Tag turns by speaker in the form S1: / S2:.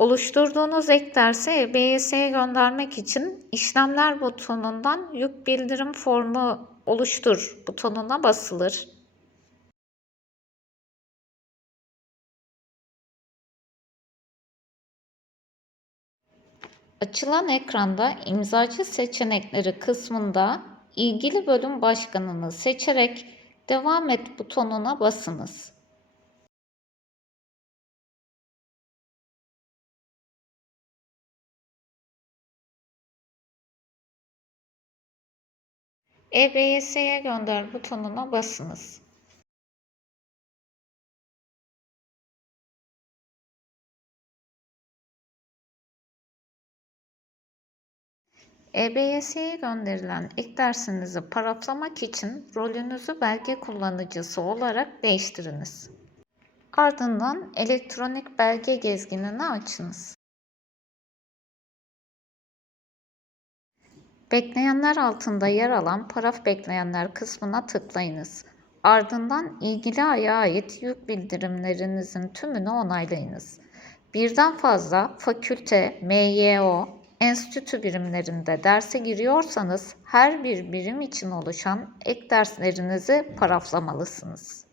S1: Oluşturduğunuz ek dersi EBS'ye göndermek için işlemler butonundan yük bildirim formu oluştur butonuna basılır. Açılan ekranda imzacı seçenekleri kısmında ilgili bölüm başkanını seçerek devam et butonuna basınız. EBS'ye gönder butonuna basınız. EBS'ye gönderilen ek dersinizi paraflamak için rolünüzü belge kullanıcısı olarak değiştiriniz. Ardından elektronik belge gezginini açınız. Bekleyenler altında yer alan paraf bekleyenler kısmına tıklayınız. Ardından ilgili aya ait yük bildirimlerinizin tümünü onaylayınız. Birden fazla fakülte, MYO, enstitü birimlerinde derse giriyorsanız her bir birim için oluşan ek derslerinizi paraflamalısınız.